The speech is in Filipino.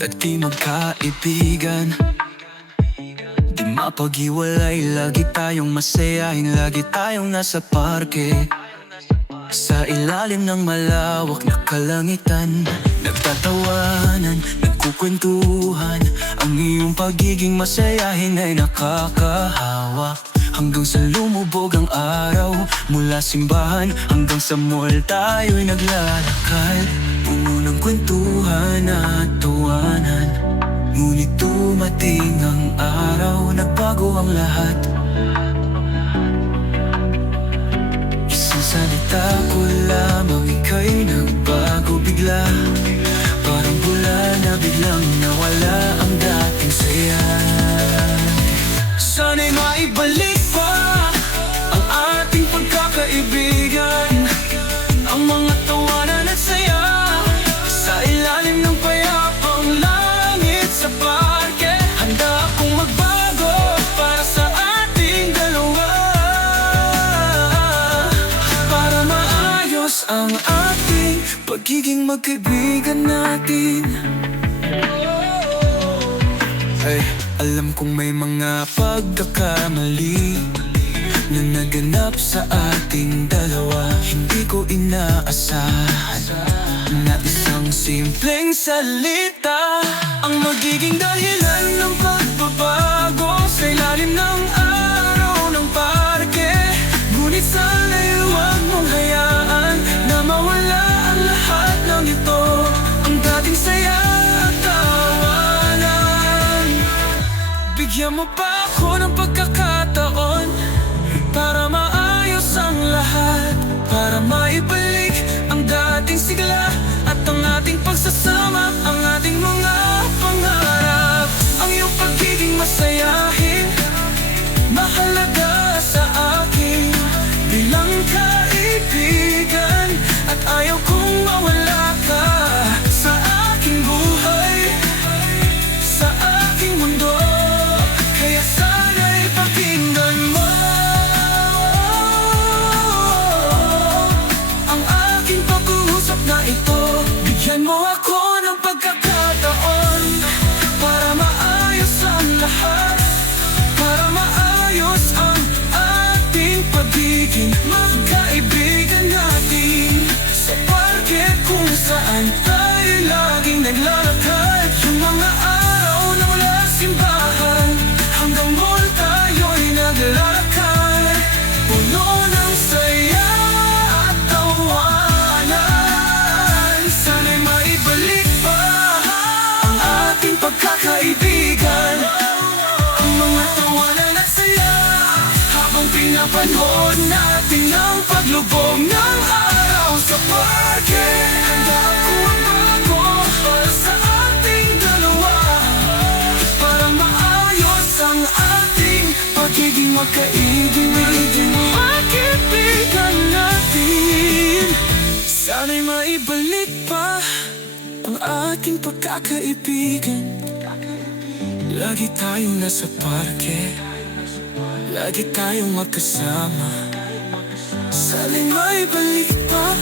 Dati magkaibigan, di mapag-iwalay. Lagi tayong masayahin, lagi tayong nasa parke, sa ilalim ng malawak na kalangitan. Nagtatawanan, nagkukwentuhan. Ang iyong pagiging masayahin ay nakakahawa. Hanggang sa lumubog ang araw, mula simbahan hanggang sa mall tayo'y naglalakad. Puno ng kwentuhan at tawanan. Ngunit dumating ang araw, nagbago ang lahat. Isang salita ko lamang, ika'y nagbago bigla. Parang bula na biglang nawala ang dating saya. Sana'y maibalik pa ang ating pagkakaibigan, ang mga tawanan at saya, sa ilalim ng payapang langit sa parke. Handa akong magbago para sa ating dalawa, para maayos ang ating pagiging magkaibigan natin. Ay, alam kong may mga pagkakamali na naganap sa ating dalawa. Hindi ko inaasahan na isang simpleng salita ang magiging dahilan ng pagbabago sa ilalim ng araw ng parke. Ngunit sana'y huwag mong hayaan na mawala ang lahat ng ito, ang dating saya at tawanan. Bigyan mo pa ako ng pagkakataon para maayos ang lahat, para maibalik ang dating sigla at ang ating pagsasama, ang ating mga pangarap. Ang iyong pagiging masayahin, mahalaga sa akin bilang kaibigan, at ayaw kong mawala ka sa aking buhay, sa aking mundo. Kaya sana'y pakinggan mo ang aking pag-uusap na ito. Bigyan mo ako ng pagkakataon para maayos ang lahat, para maayos ang ating pagiging magkaibigan natin, sa parke kung saan tayo laging naglalakad. Yung mga araw na wala simbahan, hanggang mall tayo'y naglalakad, puno ng saya at tawanan. Sana'y maibalik pa ang ating pagkakaibigan, ang mga tawanan at saya, habang pinapanood natin ang paglubog ng araw sa parke. Handa akong magbago para sa ating dalawa, para maayos ang ating pagiging magkaibigan natin. Sana'y maibalik pa ang ating pagkakaibigan. Lagi tayong nasa parke, lagi tayong magkasama. Sana'y maibalik pa